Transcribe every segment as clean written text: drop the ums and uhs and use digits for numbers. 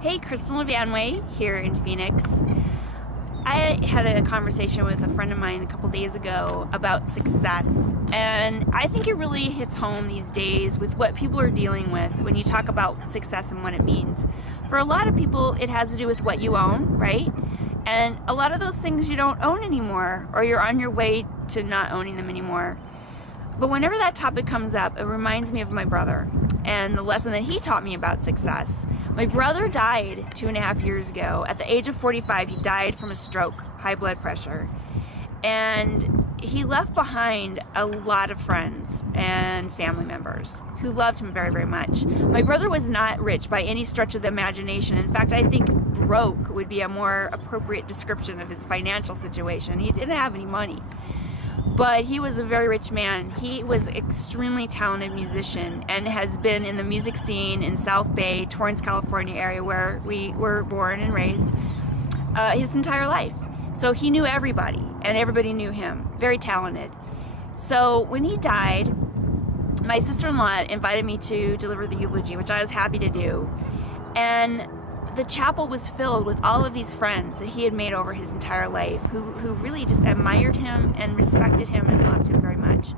Hey, Kristen LeVanway here in Phoenix. I had a conversation with a friend of mine a couple days ago about success, and I think it really hits home these days with what people are dealing with when you talk about success and what it means. For a lot of people, it has to do with what you own, right? And a lot of those things you don't own anymore, or you're on your way to not owning them anymore. But whenever that topic comes up, it reminds me of my brother and the lesson that he taught me about success. My brother died 2.5 years ago. At the age of 45, he died from a stroke, high blood pressure. And he left behind a lot of friends and family members who loved him very, very much. My brother was not rich by any stretch of the imagination. In fact, I think broke would be a more appropriate description of his financial situation. He didn't have any money. But he was a very rich man. He was an extremely talented musician and has been in the music scene in South Bay, Torrance, California area where we were born and raised his entire life. So he knew everybody and everybody knew him. Very talented. So when he died, my sister-in-law invited me to deliver the eulogy, which I was happy to do. And the chapel was filled with all of these friends that he had made over his entire life who really just admired him and respected him and loved him very much.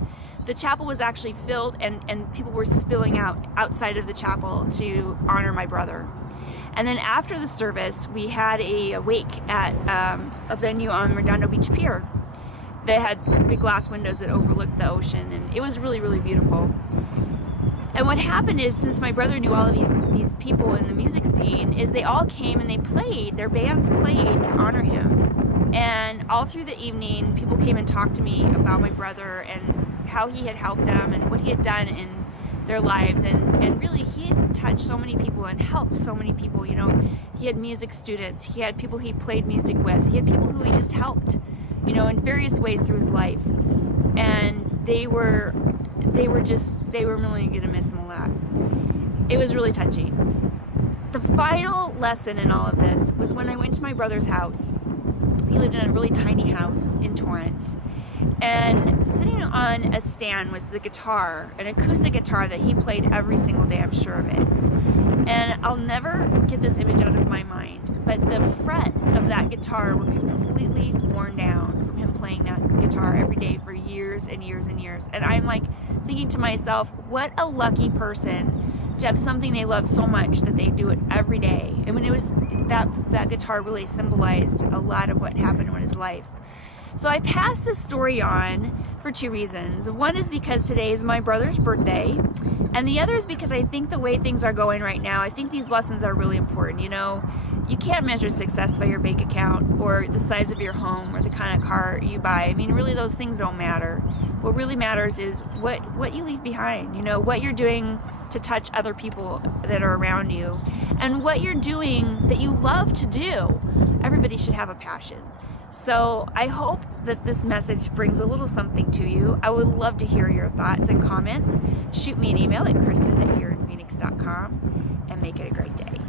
The chapel was actually filled and people were spilling out outside of the chapel to honor my brother. And then after the service, we had a wake at a venue on Redondo Beach Pier that had big glass windows that overlooked the ocean, and it was really, really beautiful. And what happened is, since my brother knew all of these people in the music scene, is they all came and they played, their bands played to honor him. And all through the evening, people came and talked to me about my brother and how he had helped them and what he had done in their lives. And really, he had touched so many people and helped so many people. You know, he had music students, he had people he played music with, he had people who he just helped, you know, in various ways through his life. And they were really gonna miss him a lot. It was really touchy. The final lesson in all of this was when I went to my brother's house. He lived in a really tiny house in Torrance. And sitting on a stand was the guitar, an acoustic guitar that he played every single day, I'm sure of it. And I'll never get this image out of my mind, but the frets of that guitar were completely worn down from him playing that guitar every day for years and years and years. And I'm like thinking to myself, what a lucky person to have something they love so much that they do it every day. I mean, it was that guitar really symbolized a lot of what happened in his life. So I pass this story on for two reasons. One is because today is my brother's birthday, and the other is because I think the way things are going right now, I think these lessons are really important. You know, you can't measure success by your bank account or the size of your home or the kind of car you buy. I mean, really those things don't matter. What really matters is what you leave behind, you know, what you're doing to touch other people that are around you, and what you're doing that you love to do. Everybody should have a passion. So I hope that this message brings a little something to you. I would love to hear your thoughts and comments. Shoot me an email at kristen@hereinphoenix.com and make it a great day.